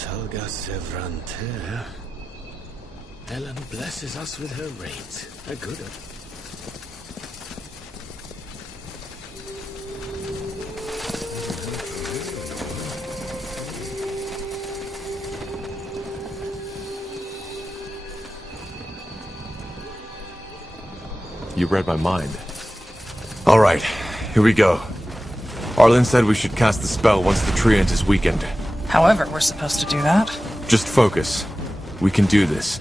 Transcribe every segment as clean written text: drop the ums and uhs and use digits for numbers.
Salga Sevrante. Ellen blesses us with her raids. A good one. You read my mind. Alright, here we go. Arlen said we should cast the spell once the treant is weakened. However, we're supposed to do that. Just focus. We can do this.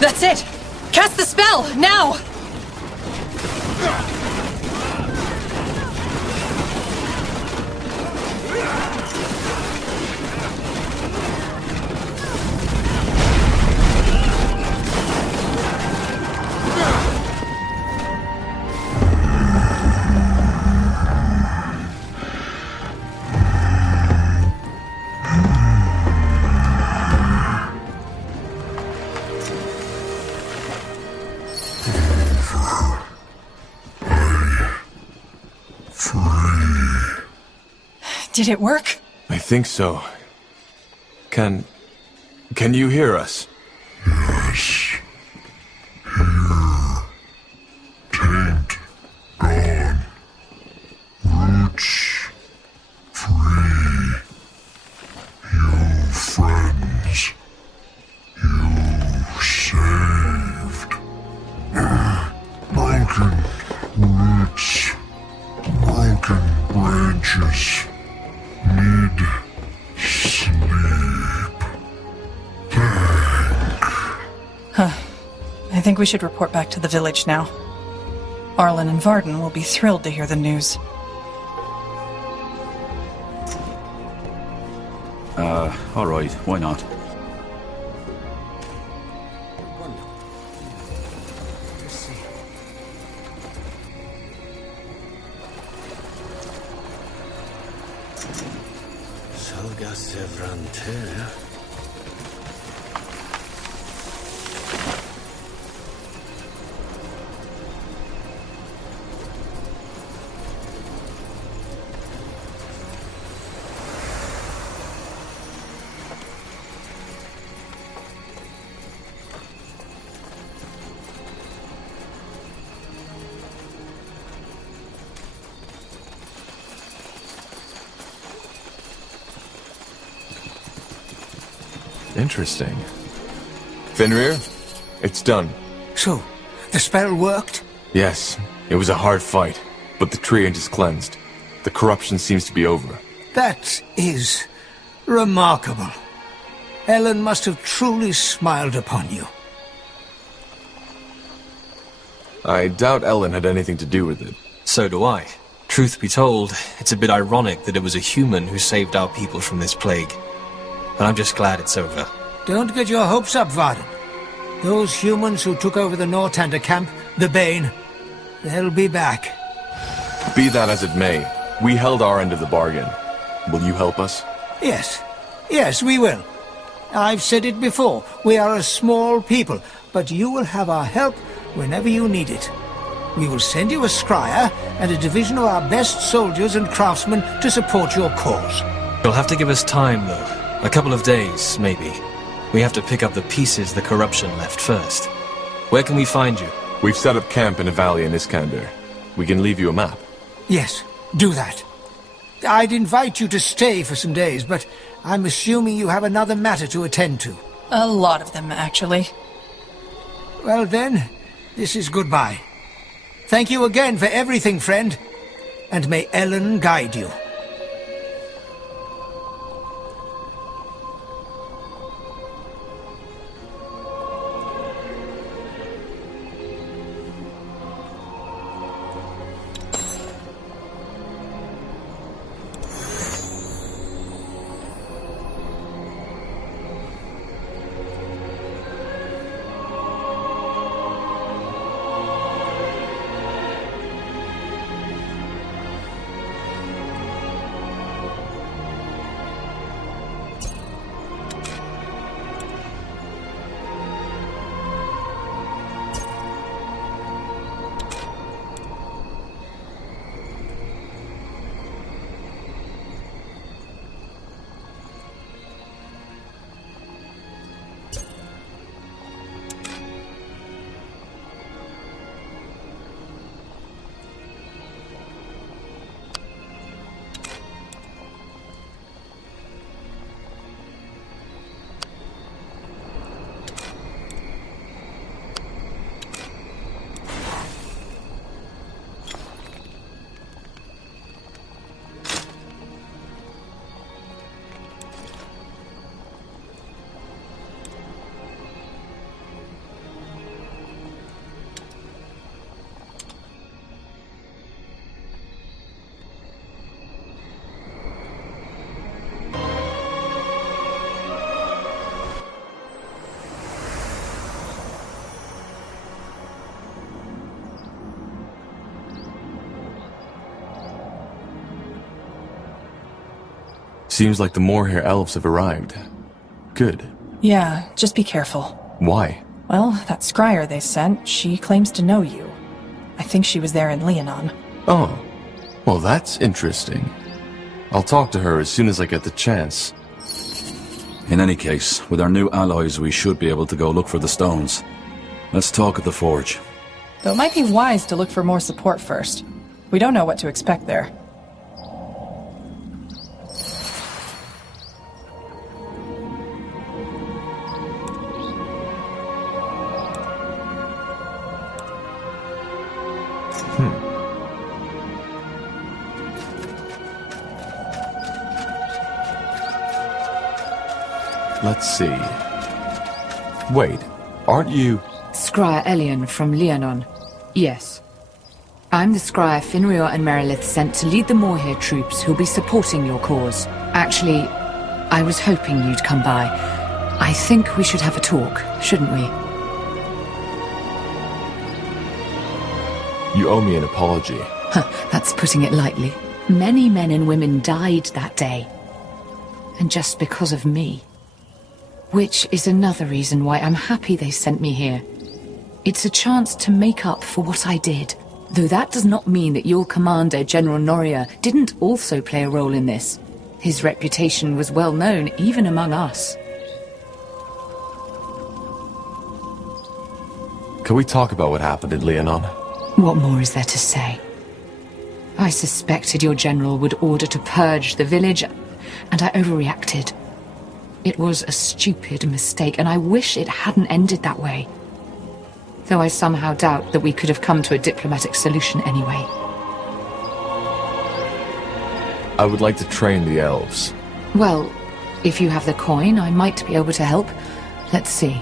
That's it! Cast the spell, now! Did it work? I think so. Can you hear us? Yes. Here. Taint. Gone. Roots. Free. You friends. You saved. Broken roots. Broken branches. Need sleep. I think we should report back to the village now. Arlen and Varden will be thrilled to hear the news. Alright, why not? Salga Sevrante. Interesting. Fenrir, it's done. So, the spell worked? Yes, it was a hard fight, but the treant is cleansed. The corruption seems to be over. That is remarkable. Ellen must have truly smiled upon you. I doubt Ellen had anything to do with it. So do I. Truth be told, it's a bit ironic that it was a human who saved our people from this plague. But I'm just glad it's over. Don't get your hopes up, Varden. Those humans who took over the Nortander camp, the Bane, they'll be back. Be that as it may, we held our end of the bargain. Will you help us? Yes. Yes, we will. I've said it before. We are a small people, but you will have our help whenever you need it. We will send you a scryer and a division of our best soldiers and craftsmen to support your cause. You'll have to give us time, though. A couple of days, maybe. We have to pick up the pieces the corruption left first. Where can we find you? We've set up camp in a valley in Iskander. We can leave you a map. Yes, do that. I'd invite you to stay for some days, but I'm assuming you have another matter to attend to. A lot of them, actually. Well then, this is goodbye. Thank you again for everything, friend. And may Ellen guide you. Seems like the Moorhair elves have arrived. Good. Yeah, just be careful. Why? Well, that scryer they sent, she claims to know you. I think she was there in Leonon. Oh. Well, that's interesting. I'll talk to her as soon as I get the chance. In any case, with our new allies, we should be able to go look for the stones. Let's talk at the forge. Though it might be wise to look for more support first. We don't know what to expect there. Let's see. Wait, aren't you... Scryer Elion from Leonon. Yes. I'm the Scryer Finrior and Merilith sent to lead the Moorhair troops who'll be supporting your cause. Actually, I was hoping you'd come by. I think we should have a talk, shouldn't we? You owe me an apology. That's putting it lightly. Many men and women died that day. And just because of me. Which is another reason why I'm happy they sent me here. It's a chance to make up for what I did. Though that does not mean that your commander, General Noria, didn't also play a role in this. His reputation was well known, even among us. Can we talk about what happened in Leonon? What more is there to say? I suspected your general would order to purge the village, and I overreacted. It was a stupid mistake, and I wish it hadn't ended that way. Though I somehow doubt that we could have come to a diplomatic solution anyway. I would like to train the elves. Well, if you have the coin, I might be able to help. Let's see.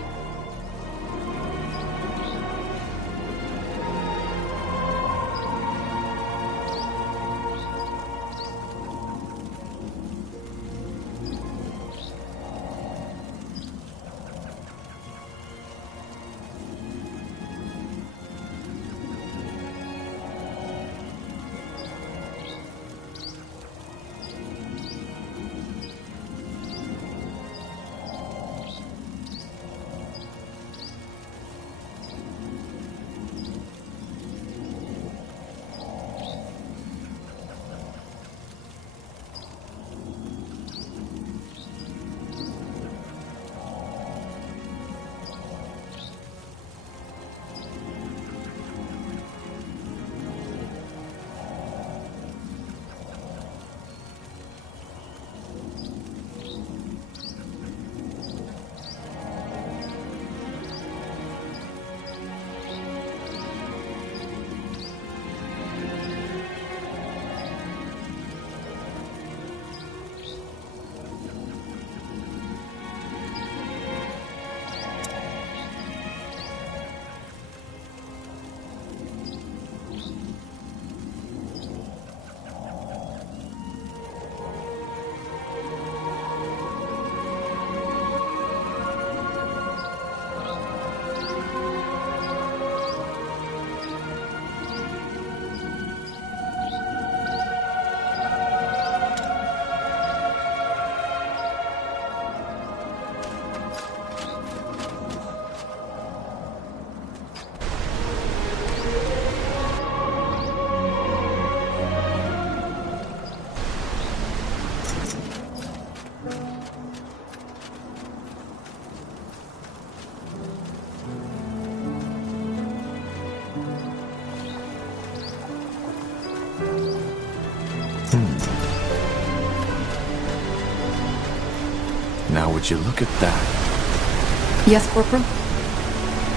Now would you look at that? Yes, Corporal?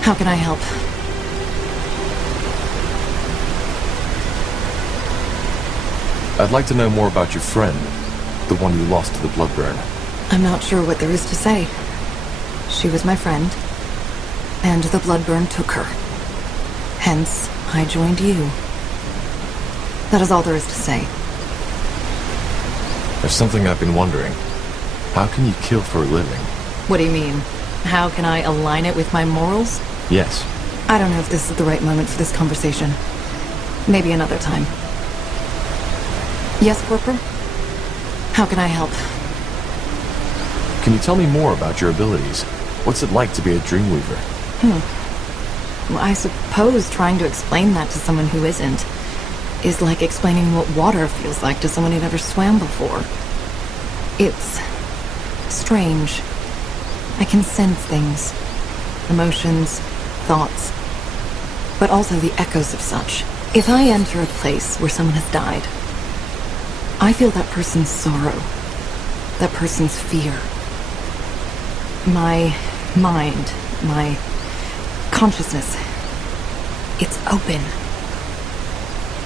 How can I help? I'd like to know more about your friend, the one you lost to the Bloodburn. I'm not sure what there is to say. She was my friend, and the Bloodburn took her. Hence, I joined you. That is all there is to say. There's something I've been wondering. How can you kill for a living? What do you mean? How can I align it with my morals? Yes. I don't know if this is the right moment for this conversation. Maybe another time. Yes, Corporal? How can I help? Can you tell me more about your abilities? What's it like to be a Dreamweaver? Well, I suppose trying to explain that to someone who isn't is like explaining what water feels like to someone who never swam before. It's strange. I can sense things. Emotions, thoughts, but also the echoes of such. If I enter a place where someone has died, I feel that person's sorrow, that person's fear. My mind, my consciousness, it's open.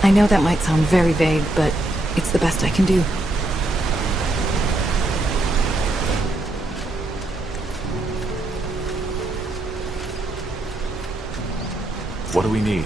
I know that might sound very vague, but it's the best I can do. What do we need?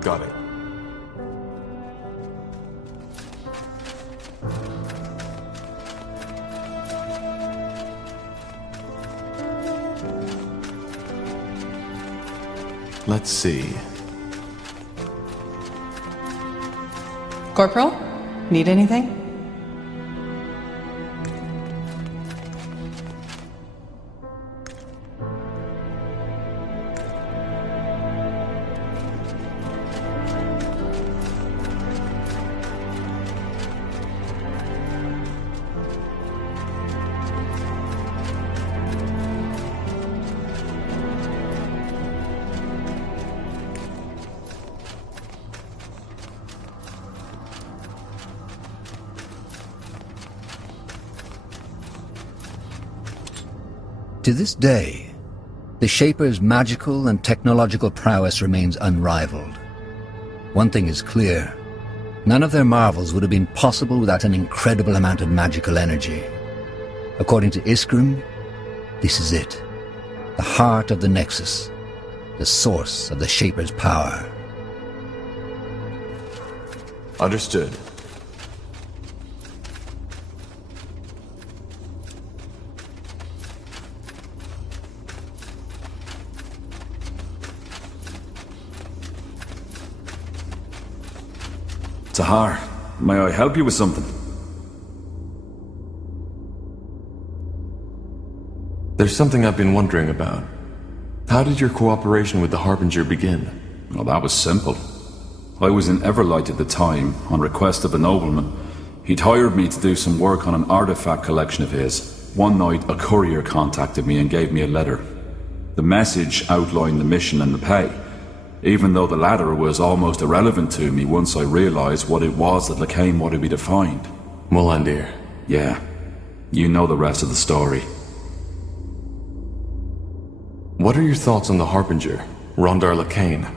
Got it. Let's see. Corporal? Need anything? To this day, the Shaper's magical and technological prowess remains unrivaled. One thing is clear, none of their marvels would have been possible without an incredible amount of magical energy. According to Isgrimm, this is it, the heart of the Nexus, the source of the Shaper's power. Understood. Tahar, may I help you with something? There's something I've been wondering about. How did your cooperation with the Harbinger begin? Well, that was simple. I was in Everlight at the time, on request of a nobleman. He'd hired me to do some work on an artifact collection of his. One night, a courier contacted me and gave me a letter. The message outlined the mission and the pay, even though the latter was almost irrelevant to me once I realized what it was that Lacane wanted me to find. Molandir. Yeah, you know the rest of the story. What are your thoughts on the Harbinger, Rondar Lacane?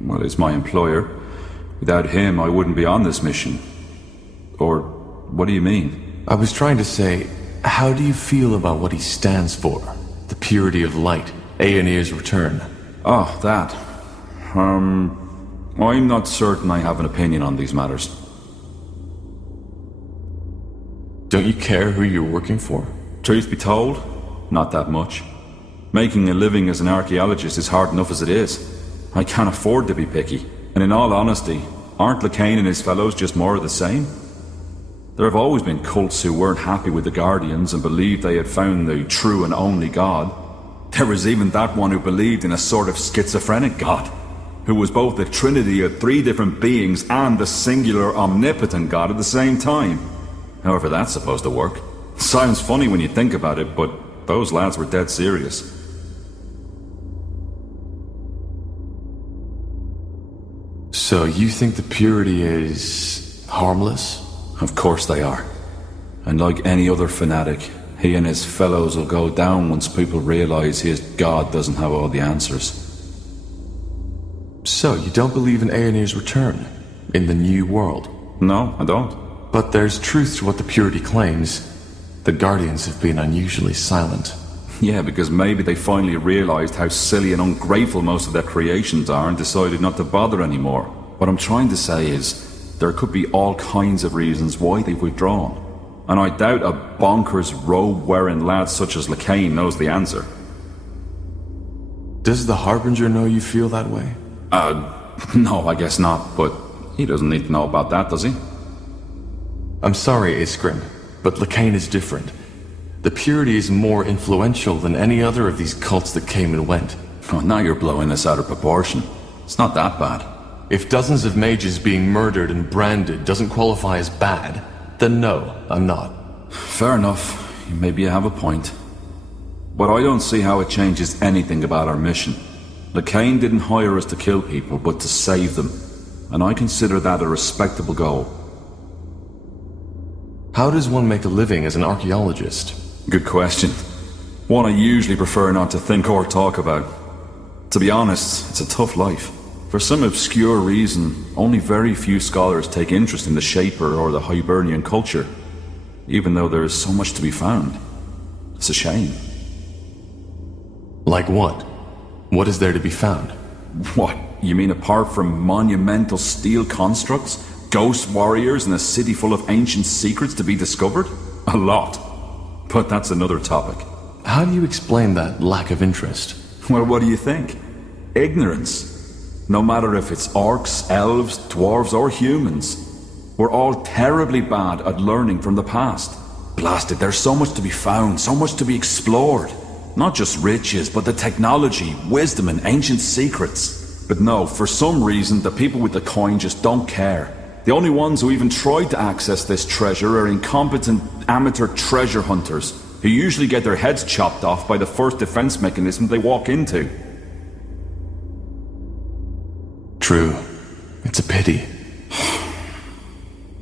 Well, he's my employer. Without him, I wouldn't be on this mission. Or, what do you mean? I was trying to say, how do you feel about what he stands for? The purity of light, Aenir's return. Oh, that. I'm not certain I have an opinion on these matters. Don't you care who you're working for? Truth be told, not that much. Making a living as an archaeologist is hard enough as it is. I can't afford to be picky. And in all honesty, aren't Lacane and his fellows just more of the same? There have always been cults who weren't happy with the Guardians and believed they had found the true and only God. There was even that one who believed in a sort of schizophrenic God, who was both the trinity of three different beings and the singular omnipotent God at the same time. However that's supposed to work. Sounds funny when you think about it, but those lads were dead serious. So you think the purity is harmless? Of course they are. And like any other fanatic, he and his fellows will go down once people realize his God doesn't have all the answers. So, you don't believe in Aenir's return? In the new world? No, I don't. But there's truth to what the Purity claims. The Guardians have been unusually silent. Yeah, because maybe they finally realized how silly and ungrateful most of their creations are and decided not to bother anymore. What I'm trying to say is, there could be all kinds of reasons why they've withdrawn. And I doubt a bonkers robe-wearing lad such as Lacane knows the answer. Does the Harbinger know you feel that way? No, I guess not, but he doesn't need to know about that, does he? I'm sorry, Isgrimm, but Lacane is different. The Purity is more influential than any other of these cults that came and went. Oh, now you're blowing this out of proportion. It's not that bad. If dozens of mages being murdered and branded doesn't qualify as bad, then no, I'm not. Fair enough. Maybe you have a point. But I don't see how it changes anything about our mission. Lacane didn't hire us to kill people, but to save them. And I consider that a respectable goal. How does one make a living as an archaeologist? Good question. One I usually prefer not to think or talk about. To be honest, it's a tough life. For some obscure reason, only very few scholars take interest in the Shaper or the Hibernian culture, even though there is so much to be found. It's a shame. Like what? What is there to be found? What? You mean apart from monumental steel constructs, ghost warriors, and a city full of ancient secrets to be discovered? A lot. But that's another topic. How do you explain that lack of interest? Well, what do you think? Ignorance. No matter if it's orcs, elves, dwarves, or humans. We're all terribly bad at learning from the past. Blasted, there's so much to be found, so much to be explored. Not just riches, but the technology, wisdom, and ancient secrets. But no, for some reason, the people with the coin just don't care. The only ones who even try to access this treasure are incompetent amateur treasure hunters, who usually get their heads chopped off by the first defense mechanism they walk into. True. It's a pity.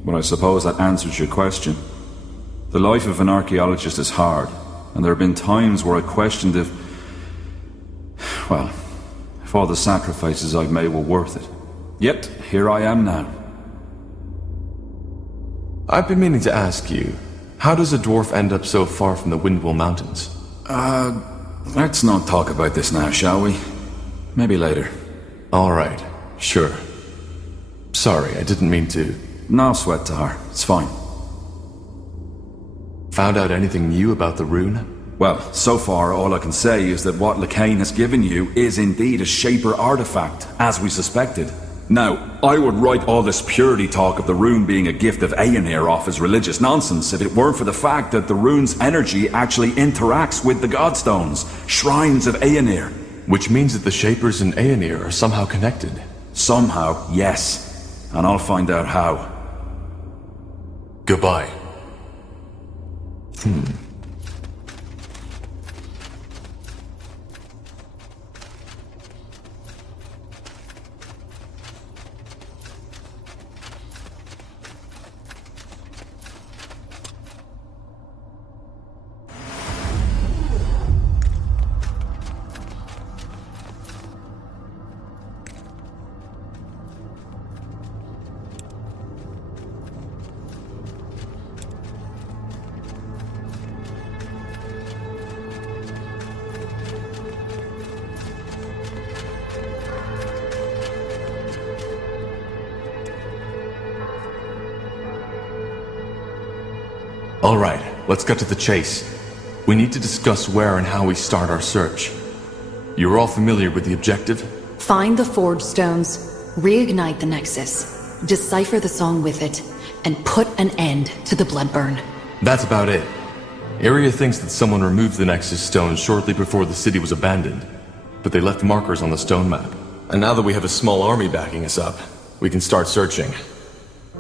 But I suppose that answers your question. The life of an archaeologist is hard, and there have been times where I questioned if all the sacrifices I've made were worth it. Yet, here I am now. I've been meaning to ask you, how does a dwarf end up so far from the Windwall Mountains? Let's not talk about this now, shall we? Maybe later. All right, sure. Sorry, I didn't mean to. No sweat, Tahar. It's fine. Found out anything new about the rune? Well, so far all I can say is that what Lacane has given you is indeed a Shaper artifact, as we suspected. Now, I would write all this purity talk of the rune being a gift of Aenir off as religious nonsense if it weren't for the fact that the rune's energy actually interacts with the Godstones, shrines of Aenir. Which means that the Shapers and Aenir are somehow connected. Somehow, yes. And I'll find out how. Goodbye. All right, let's get to the chase. We need to discuss where and how we start our search. You're all familiar with the objective? Find the Forge Stones, reignite the Nexus, decipher the song with it, and put an end to the Bloodburn. That's about it. Area thinks that someone removed the Nexus stones shortly before the city was abandoned, but they left markers on the stone map. And now that we have a small army backing us up, we can start searching.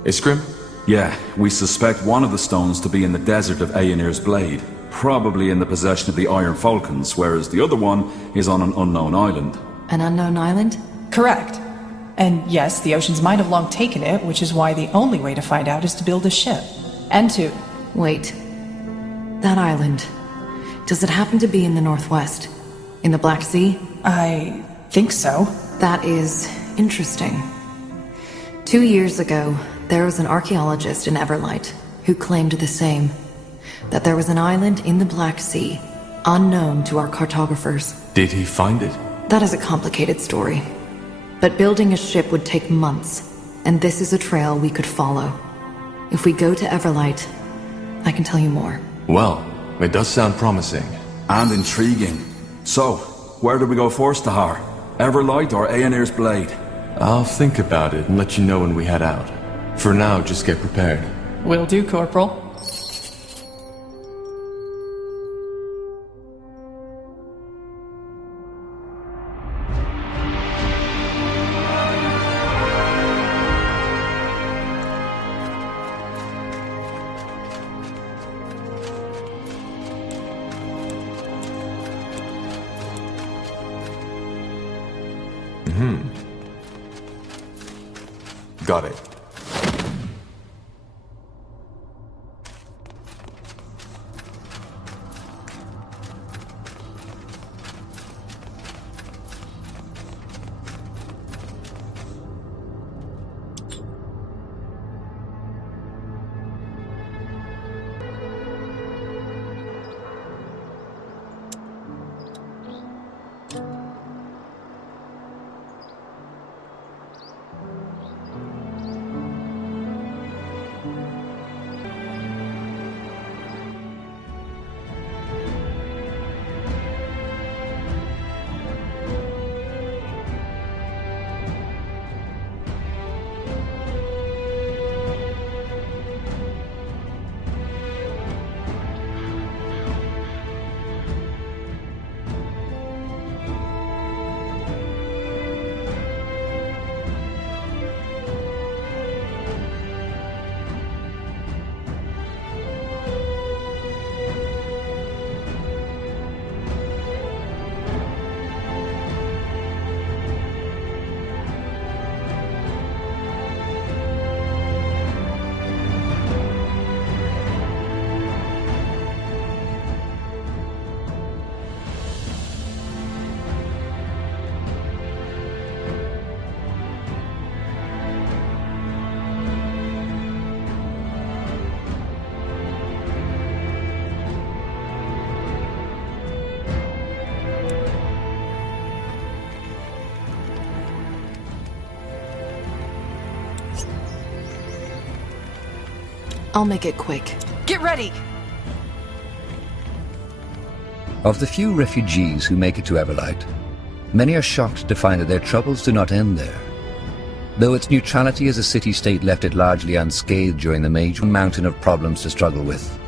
Isgrimm? Yeah, we suspect one of the stones to be in the desert of Aenir's Blade, probably in the possession of the Iron Falcons, whereas the other one is on an unknown island. An unknown island? Correct. And yes, the oceans might have long taken it, which is why the only way to find out is to build a ship. And to... Wait. That island. Does it happen to be in the northwest? In the Black Sea? I think so. That is interesting. 2 years ago, there was an archaeologist in Everlight who claimed the same. That there was an island in the Black Sea, unknown to our cartographers. Did he find it? That is a complicated story. But building a ship would take months, and this is a trail we could follow. If we go to Everlight, I can tell you more. Well, it does sound promising. And intriguing. So, where do we go first, Tahar? Everlight or Aenir's Blade? I'll think about it and let you know when we head out. For now, just get prepared. Will do, Corporal. Got it. I'll make it quick. Get ready! Of the few refugees who make it to Everlight, many are shocked to find that their troubles do not end there. Though its neutrality as a city-state left it largely unscathed during the major mountain of problems to struggle with.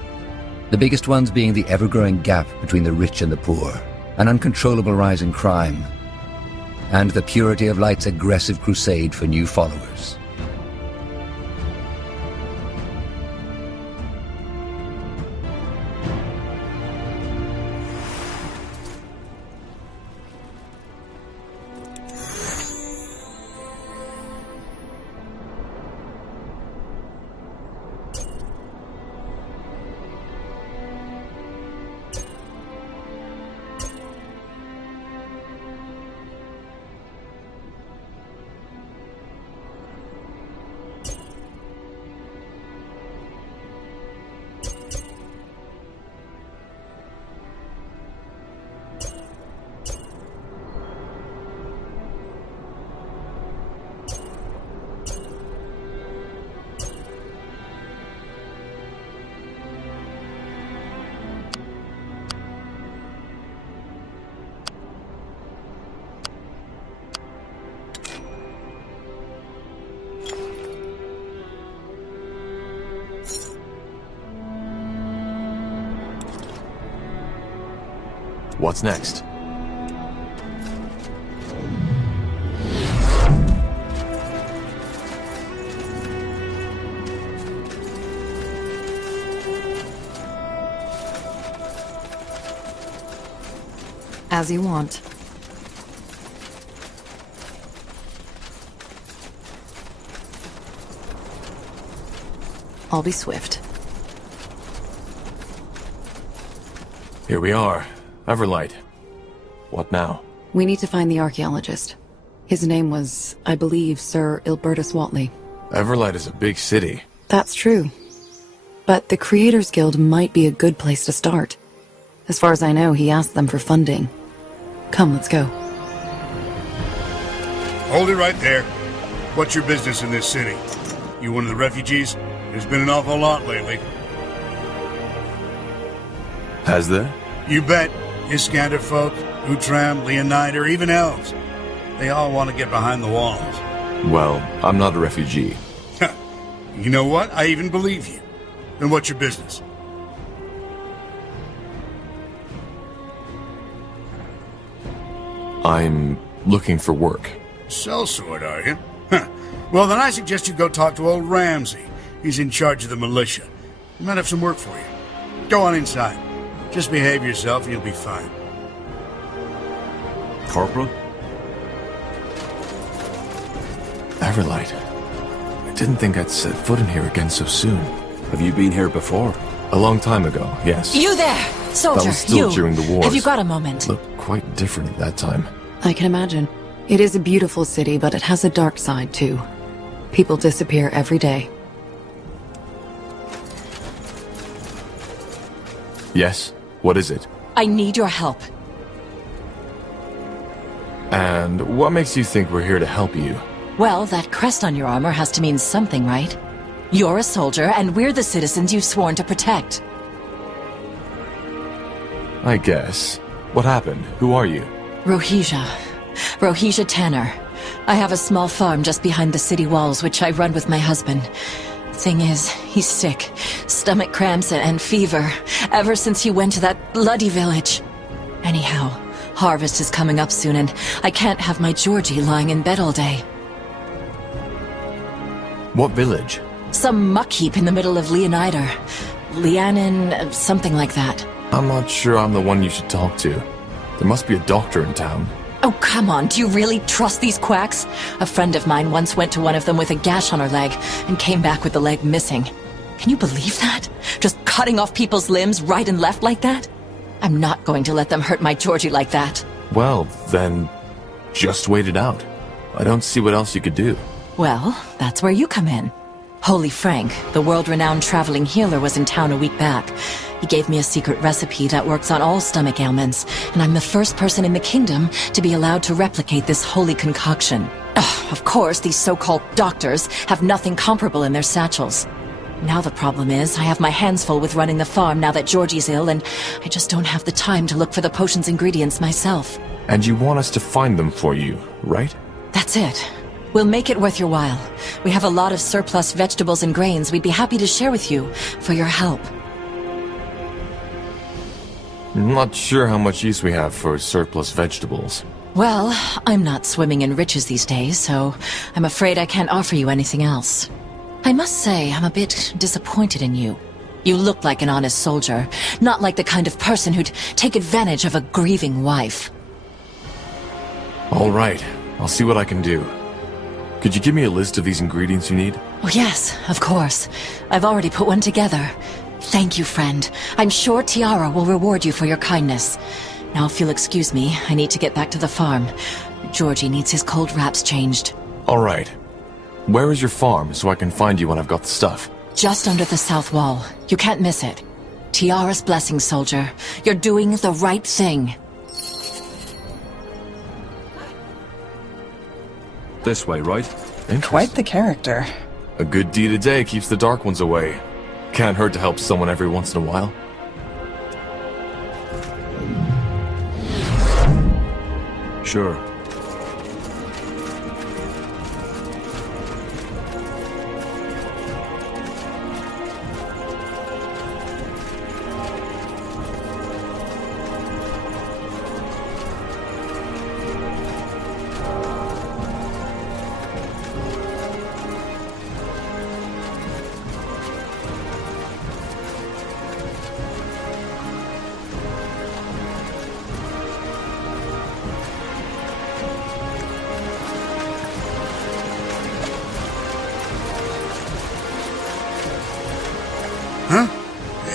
The biggest ones being the ever-growing gap between the rich and the poor, an uncontrollable rise in crime, and the Purity of Light's aggressive crusade for new followers. What's next? As you want. I'll be swift. Here we are. Everlight. What now? We need to find the archaeologist. His name was, I believe, Sir Ilbertus Whateley. Everlight is a big city. That's true. But the Creators Guild might be a good place to start. As far as I know, he asked them for funding. Come, let's go. Hold it right there. What's your business in this city? You one of the refugees? There's been an awful lot lately. Has there? You bet. Iskander folk, Utram, Leonide, or even elves. They all want to get behind the walls. Well, I'm not a refugee. You know what? I even believe you. Then what's your business? I'm looking for work. Sellsword, are you? Well, then I suggest you go talk to old Ramsey. He's in charge of the militia. He might have some work for you. Go on inside. Just behave yourself and you'll be fine. Corporal? Everlight. I didn't think I'd set foot in here again so soon. Have you been here before? A long time ago, yes. You there! Soldier, that was still during the wars. Have you got a moment? Looked quite different at that time. I can imagine. It is a beautiful city, but it has a dark side, too. People disappear every day. Yes? What is it? I need your help. And what makes you think we're here to help you? Well, that crest on your armor has to mean something, right? You're a soldier, and we're the citizens you've sworn to protect. I guess. What happened? Who are you? Rohija Tanner. I have a small farm just behind the city walls, which I run with my husband. Thing is, he's sick. Stomach cramps and fever, ever since he went to that bloody village. Anyhow, harvest is coming up soon, and I can't have my Georgie lying in bed all day. What village? Some muck heap in the middle of Leonider. Lianin, something like that. I'm not sure I'm the one you should talk to. There must be a doctor in town. Oh, come on, do you really trust these quacks? A friend of mine once went to one of them with a gash on her leg, and came back with the leg missing. Can you believe that? Just cutting off people's limbs right and left like that? I'm not going to let them hurt my Georgie like that. Well, then, just wait it out. I don't see what else you could do. Well, that's where you come in. Holy Frank, the world-renowned traveling healer, was in town a week back. He gave me a secret recipe that works on all stomach ailments, and I'm the first person in the kingdom to be allowed to replicate this holy concoction. Ugh, of course, these so-called doctors have nothing comparable in their satchels. Now the problem is, I have my hands full with running the farm now that Georgie's ill, and I just don't have the time to look for the potion's ingredients myself. And you want us to find them for you, right? That's it. We'll make it worth your while. We have a lot of surplus vegetables and grains we'd be happy to share with you for your help. I'm not sure how much use we have for surplus vegetables. Well, I'm not swimming in riches these days, so I'm afraid I can't offer you anything else. I must say, I'm a bit disappointed in you. You look like an honest soldier, not like the kind of person who'd take advantage of a grieving wife. All right, I'll see what I can do. Could you give me a list of these ingredients you need? Oh yes, of course. I've already put one together. Thank you, friend. I'm sure Tiara will reward you for your kindness. Now, if you'll excuse me, I need to get back to the farm. Georgie needs his cold wraps changed. All right. Where is your farm so I can find you when I've got the stuff? Just under the south wall. You can't miss it. Tiara's blessing, soldier. You're doing the right thing. This way, right? Quite the character. A good deed a day keeps the dark ones away. Can't hurt to help someone every once in a while. Sure.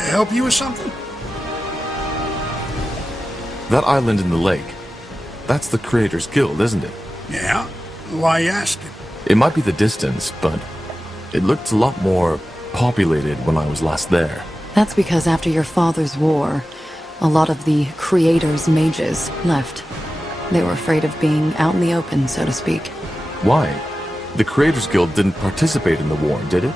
Help you with something? That island in the lake. That's the Creators Guild, isn't it? Yeah. Why you asking? It might be the distance, but it looked a lot more populated when I was last there. That's because after your father's war, a lot of the Creator's mages left. They were afraid of being out in the open, so to speak. Why? The Creators Guild didn't participate in the war, did it?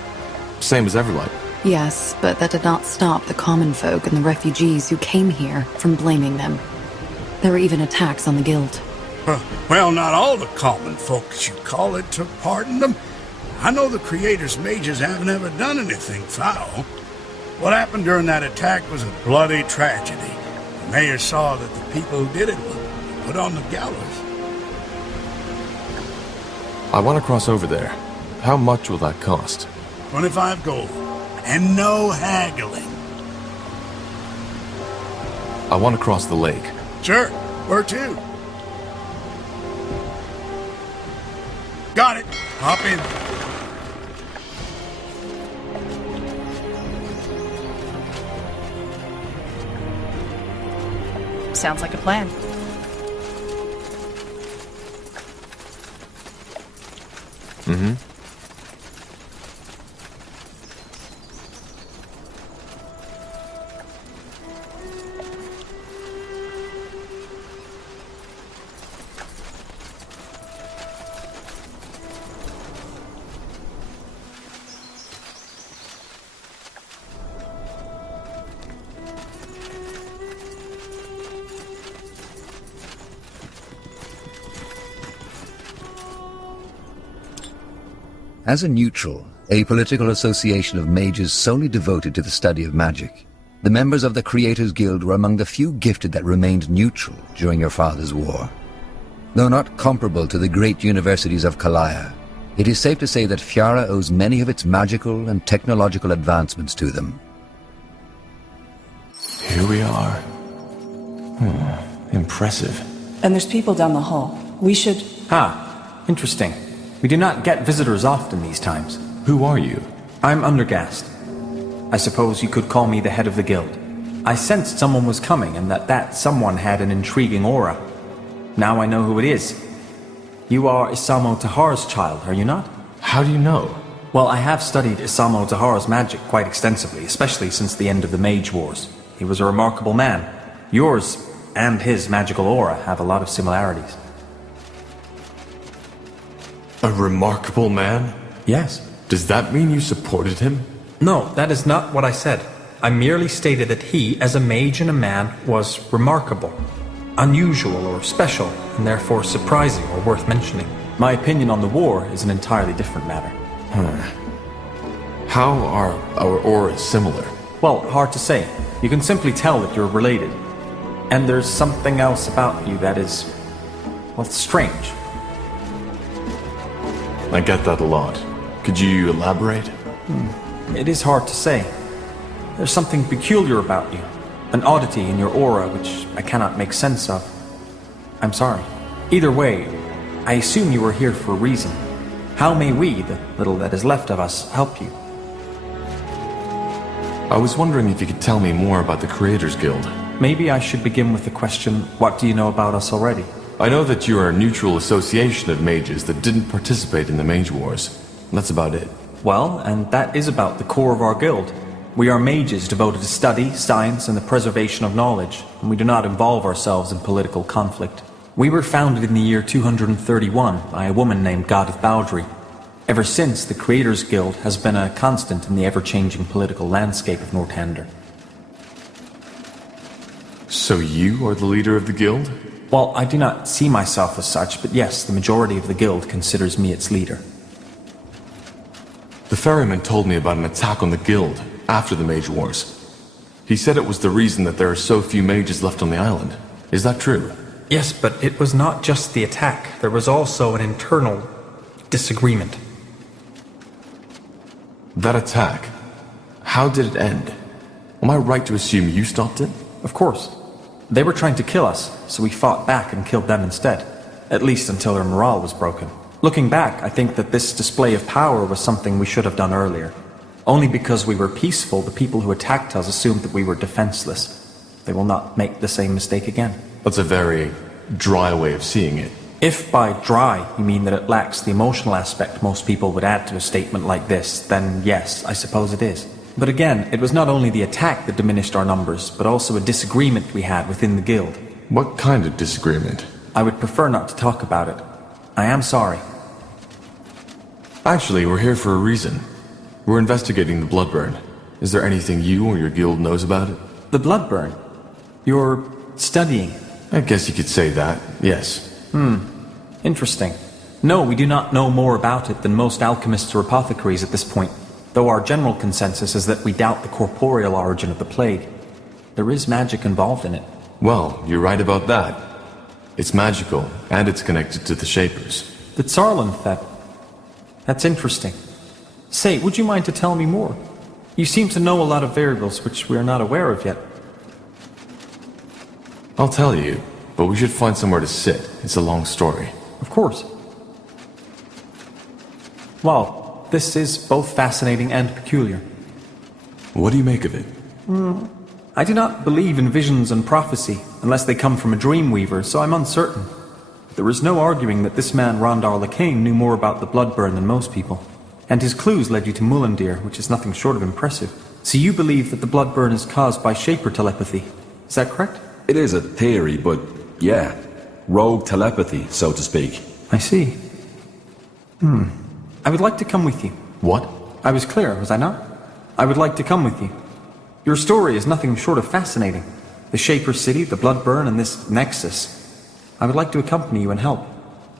Same as Everlight. Yes, but that did not stop the common folk and the refugees who came here from blaming them. There were even attacks on the guild. Well, not all the common folk, as you call it, took part in them. I know the Creator's mages haven't ever done anything foul. What happened during that attack was a bloody tragedy. The mayor saw that the people who did it were put on the gallows. I want to cross over there. How much will that cost? 25 gold. And no haggling. I want to cross the lake. Sure. Where to? Got it. Hop in. Sounds like a plan. Mm-hmm. As a neutral, apolitical association of mages solely devoted to the study of magic, the members of the Creators Guild were among the few gifted that remained neutral during your father's war. Though not comparable to the great universities of Kalaya, it is safe to say that Fiara owes many of its magical and technological advancements to them. Here we are. Impressive. And there's people down the hall. We should... Interesting. We do not get visitors often these times. Who are you? I'm Undergast. I suppose you could call me the head of the guild. I sensed someone was coming and that someone had an intriguing aura. Now I know who it is. You are Isamo Tahar's child, are you not? How do you know? Well, I have studied Isamo Tahar's magic quite extensively, especially since the end of the Mage Wars. He was a remarkable man. Yours and his magical aura have a lot of similarities. A remarkable man? Yes. Does that mean you supported him? No, that is not what I said. I merely stated that he, as a mage and a man, was remarkable, unusual or special, and therefore surprising or worth mentioning. My opinion on the war is an entirely different matter. How are our auras similar? Well, hard to say. You can simply tell that you're related. And there's something else about you that is, well, strange. I get that a lot. Could you elaborate? It is hard to say. There's something peculiar about you. An oddity in your aura which I cannot make sense of. I'm sorry. Either way, I assume you were here for a reason. How may we, the little that is left of us, help you? I was wondering if you could tell me more about the Creators Guild. Maybe I should begin with the question, what do you know about us already? I know that you are a neutral association of mages that didn't participate in the Mage Wars. That's about it. Well, and that is about the core of our guild. We are mages devoted to study, science, and the preservation of knowledge, and we do not involve ourselves in political conflict. We were founded in the year 231 by a woman named Goddess Bowdry. Ever since, the Creators Guild has been a constant in the ever-changing political landscape of Northander. So you are the leader of the guild? Well, I do not see myself as such, but yes, the majority of the guild considers me its leader. The ferryman told me about an attack on the guild after the Mage Wars. He said it was the reason that there are so few mages left on the island. Is that true? Yes, but it was not just the attack. There was also an internal disagreement. That attack, how did it end? Am I right to assume you stopped it? Of course. They were trying to kill us, so we fought back and killed them instead. At least until their morale was broken. Looking back, I think that this display of power was something we should have done earlier. Only because we were peaceful, the people who attacked us assumed that we were defenseless. They will not make the same mistake again. That's a very dry way of seeing it. If by dry you mean that it lacks the emotional aspect most people would add to a statement like this, then yes, I suppose it is. But again, it was not only the attack that diminished our numbers, but also a disagreement we had within the guild. What kind of disagreement? I would prefer not to talk about it. I am sorry. Actually, we're here for a reason. We're investigating the Bloodburn. Is there anything you or your guild knows about it? The Bloodburn? You're studying? I guess you could say that, yes. Interesting. No, we do not know more about it than most alchemists or apothecaries at this point, though our general consensus is that we doubt the corporeal origin of the plague. There is magic involved in it. Well, you're right about that. It's magical, and it's connected to the Shapers. The Tsarlanth, that's interesting. Say, would you mind to tell me more? You seem to know a lot of variables which we are not aware of yet. I'll tell you, but we should find somewhere to sit. It's a long story. Of course. Well, this is both fascinating and peculiar. What do you make of it? I do not believe in visions and prophecy, unless they come from a dreamweaver, so I'm uncertain. There is no arguing that this man Rondar Lacane knew more about the Bloodburn than most people. And his clues led you to Mullendir, which is nothing short of impressive. So you believe that the Bloodburn is caused by Shaper telepathy. Is that correct? It is a theory, but yeah. Rogue telepathy, so to speak. I see. I would like to come with you. What? I was clear, was I not? I would like to come with you. Your story is nothing short of fascinating. The Shaper City, the Bloodburn, and this Nexus. I would like to accompany you and help.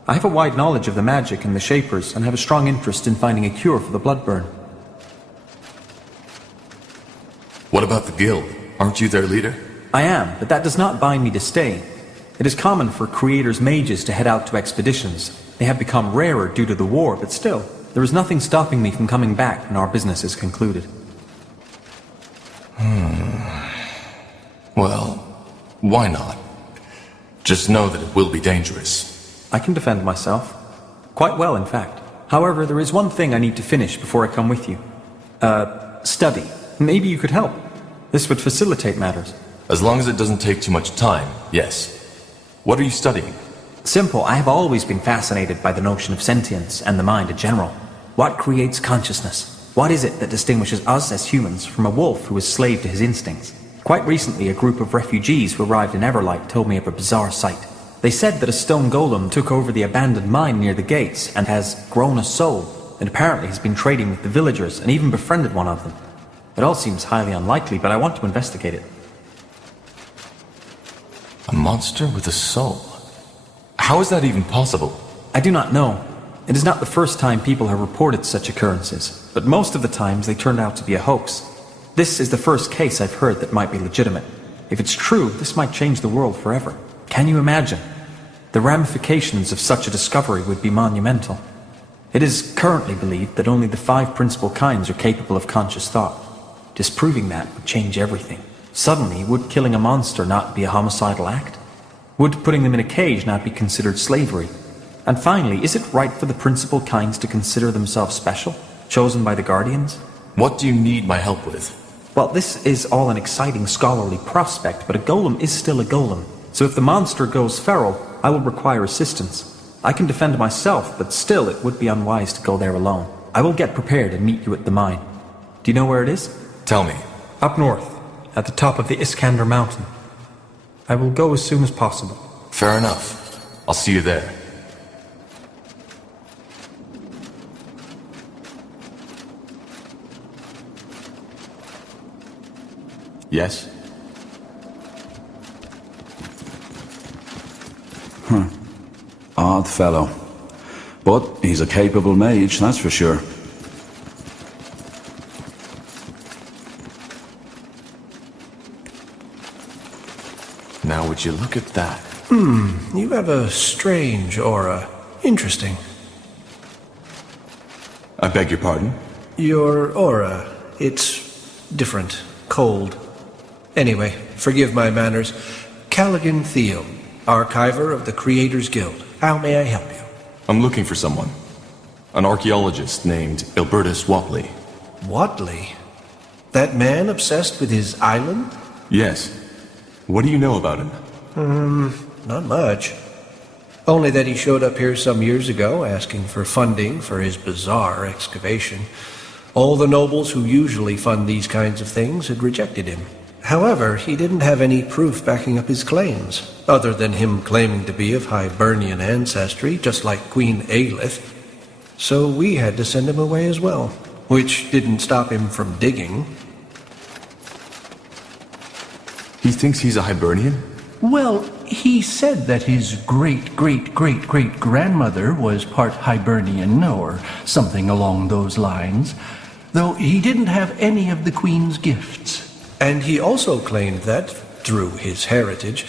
I have a wide knowledge of the magic and the Shapers, and have a strong interest in finding a cure for the Bloodburn. What about the guild? Aren't you their leader? I am, but that does not bind me to stay. It is common for creators' mages to head out to expeditions. They have become rarer due to the war, but still, there is nothing stopping me from coming back when our business is concluded. Well, why not? Just know that it will be dangerous. I can defend myself. Quite well, in fact. However, there is one thing I need to finish before I come with you. Study. Maybe you could help. This would facilitate matters. As long as it doesn't take too much time, yes. What are you studying? Simple. I have always been fascinated by the notion of sentience and the mind in general. What creates consciousness? What is it that distinguishes us as humans from a wolf who is slave to his instincts? Quite recently, a group of refugees who arrived in Everlight told me of a bizarre sight. They said that a stone golem took over the abandoned mine near the gates and has grown a soul, and apparently has been trading with the villagers and even befriended one of them. It all seems highly unlikely, but I want to investigate it. A monster with a soul? How is that even possible? I do not know. It is not the first time people have reported such occurrences, but most of the times they turned out to be a hoax. This is the first case I've heard that might be legitimate. If it's true, this might change the world forever. Can you imagine? The ramifications of such a discovery would be monumental. It is currently believed that only the 5 principal kinds are capable of conscious thought. Disproving that would change everything. Suddenly, would killing a monster not be a homicidal act? Would putting them in a cage not be considered slavery? And finally, is it right for the principal kinds to consider themselves special, chosen by the Guardians? What do you need my help with? Well, this is all an exciting scholarly prospect, but a golem is still a golem. So if the monster goes feral, I will require assistance. I can defend myself, but still it would be unwise to go there alone. I will get prepared and meet you at the mine. Do you know where it is? Tell me. Up north, at the top of the Iskander mountain. I will go as soon as possible. Fair enough. I'll see you there. Yes? Odd fellow. But he's a capable mage, that's for sure. Now would you look at that? You have a strange aura. Interesting. I beg your pardon? Your aura. It's different. Cold. Anyway, forgive my manners. Callaghan Theo, archiver of the Creators Guild. How may I help you? I'm looking for someone. An archaeologist named Albertus Whateley. Whateley? That man obsessed with his island? Yes. What do you know about him? Not much. Only that he showed up here some years ago asking for funding for his bizarre excavation. All the nobles who usually fund these kinds of things had rejected him. However, he didn't have any proof backing up his claims, other than him claiming to be of Hibernian ancestry, just like Queen Aelith. So we had to send him away as well, which didn't stop him from digging. He thinks he's a Hibernian? Well, he said that his great-great-great-great-grandmother was part Hibernian, or something along those lines, though he didn't have any of the Queen's gifts. And he also claimed that, through his heritage,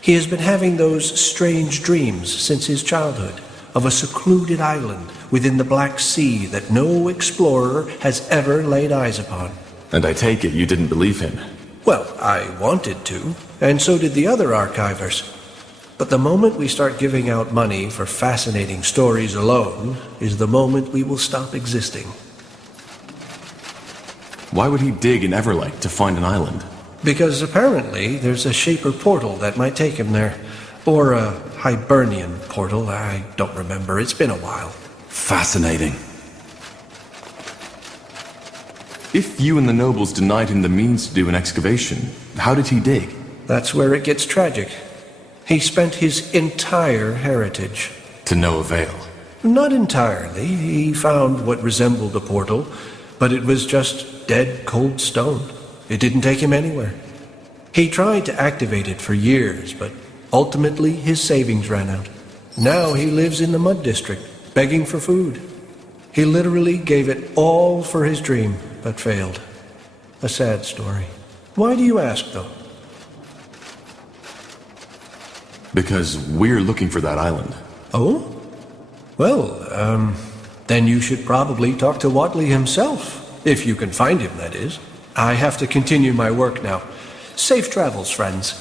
he has been having those strange dreams since his childhood, of a secluded island within the Black Sea that no explorer has ever laid eyes upon. And I take it you didn't believe him? Well, I wanted to, and so did the other archivers. But the moment we start giving out money for fascinating stories alone is the moment we will stop existing. Why would he dig in Everlight to find an island? Because apparently there's a Shaper portal that might take him there. Or a Hibernian portal, I don't remember. It's been a while. Fascinating. If you and the nobles denied him the means to do an excavation, how did he dig? That's where it gets tragic. He spent his entire heritage. To no avail. Not entirely. He found what resembled a portal, but it was just dead, cold stone. It didn't take him anywhere. He tried to activate it for years, but ultimately his savings ran out. Now he lives in the Mud District, begging for food. He literally gave it all for his dream, but failed. A sad story. Why do you ask, though? Because we're looking for that island. Oh? Well, then you should probably talk to Whateley himself. If you can find him, that is. I have to continue my work now. Safe travels, friends.